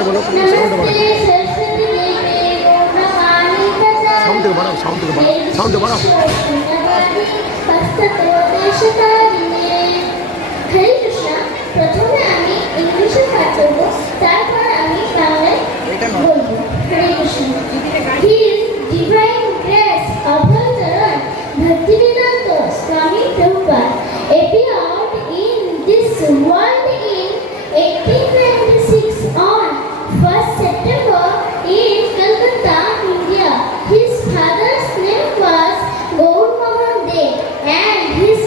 கொஞ்சம் பண்ண கொஞ்சம் சவுண்டு பண்ண சவுண்டுக்கு படம் சவுண்டுக்கு படம் சவுண்டு படம்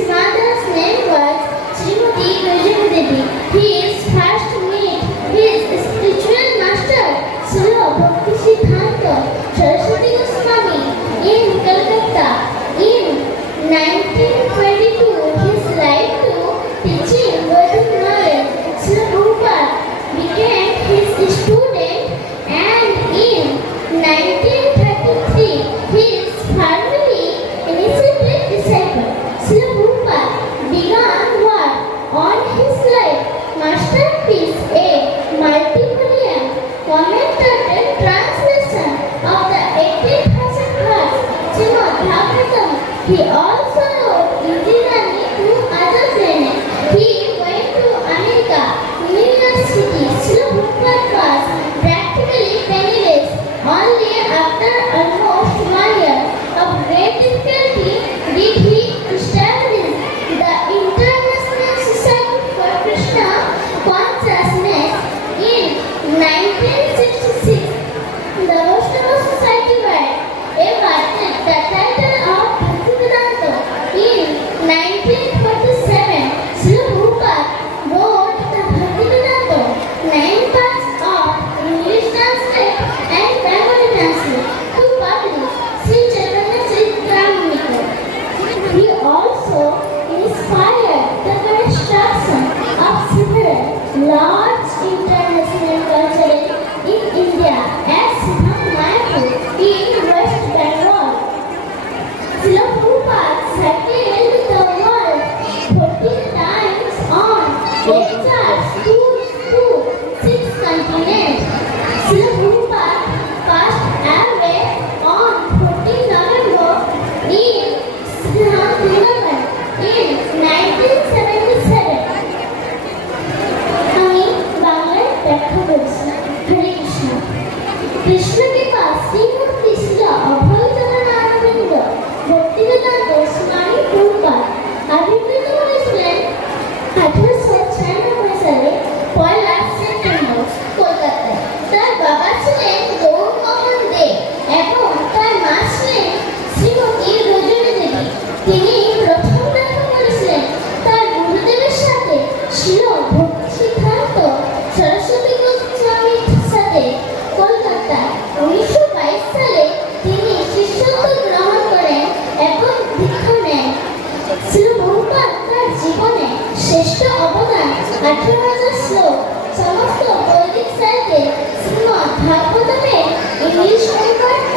mother's name was Srimati Rajamadevi. He is first mate. He is spiritual master, Srila Bhakti Siddhanta Saraswati Goswami in Calcutta. In 1922, his life to teaching Vedic knowledge, Srila Prabhupada became his student and in 1933, his family initiated disciple. Srila the বহুবার জীবনে শ্রেষ্ঠ অবদান আঠারো হাজার শ্লোক সমস্ত বৈদিক সাহিত্যে শ্রীমদ ভাগবতমে ইংলিশ অনুবাদ